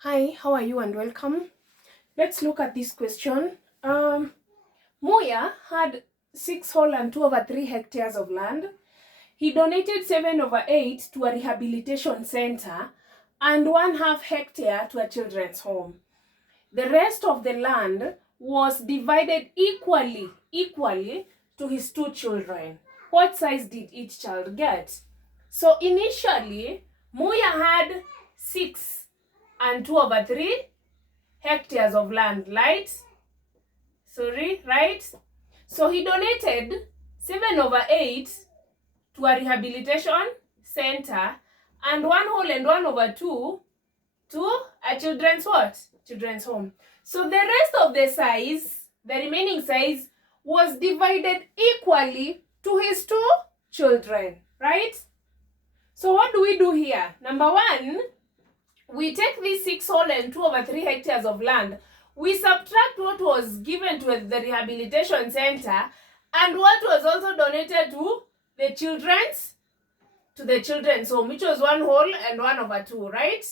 Hi, how are you and welcome. Let's look at this question. Moya had 6 whole and 2/3 hectares of land. He donated 7/8 to a rehabilitation center and 1/2 hectare to a children's home. The rest of the land was divided equally to his 2 children. What size did each child get? So initially, Moya had 6 and 2/3 hectares of land, right? So he donated 7/8 to a rehabilitation center and 1 whole and 1/2 to a children's home. So the rest of the remaining size was divided equally to his 2 children, right? So what do we do here? Number 1, we take these 6 whole and 2/3 hectares of land. We subtract what was given to the rehabilitation center and what was also donated to the children's home, which was 1 whole and 1/2, right?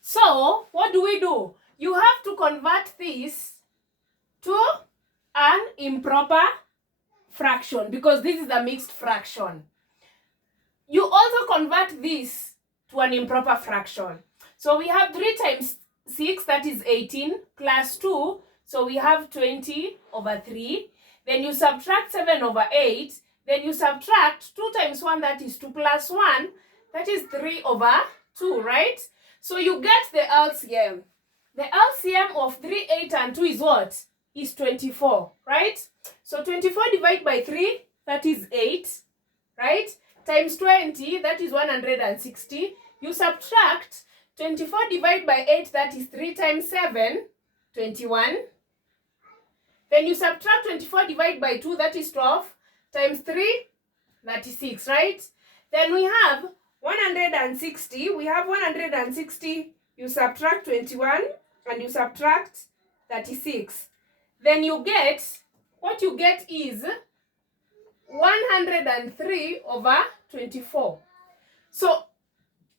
So what do? You have to convert this to an improper fraction because this is a mixed fraction. You also convert this to an improper fraction. So we have 3 times 6, that is 18, plus 2, so we have 20/3. Then you subtract 7/8. Then you subtract 2 times 1, that is 2, plus 1, that is 3/2, right? So you get the LCM. The LCM of 3, 8, and 2 is what? Is 24, right? So 24 divided by 3, that is 8, right? Times 20, that is 160. You subtract 24 divided by 8, that is 3 times 7, 21. Then you subtract 24 divided by 2, that is 12, times 3, 36, right? Then we have 160. We have 160. You subtract 21 and you subtract 36. Then you get, what you get is 103/24. So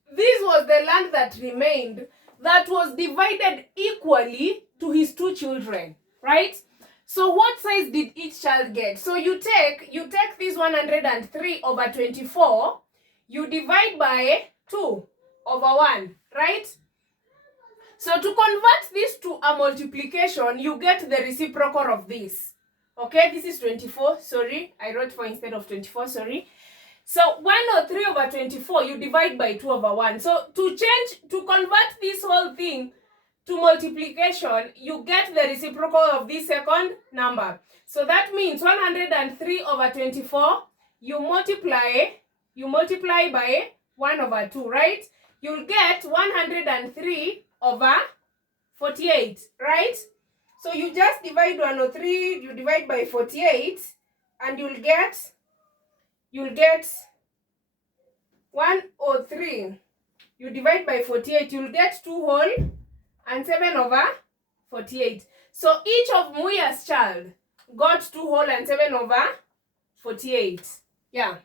this was the land that remained that was divided equally to his 2 children, right? So what size did each child get? So you take this 103/24, you divide by 2/1, right? So to convert this to a multiplication, you get the reciprocal of this. Okay, this is 24. Sorry, I wrote 4 instead of 24. Sorry. So 103/24, you divide by 2/1. So to convert this whole thing to multiplication, you get the reciprocal of this second number. So that means 103/24, you multiply by 1/2, right? You'll get 103/48, right? So you just divide 103, you divide by 48, and you'll get 103. You divide by 48, you'll get 2 whole and 7/48. So each of Moya's child got 2 whole and 7/48. Yeah.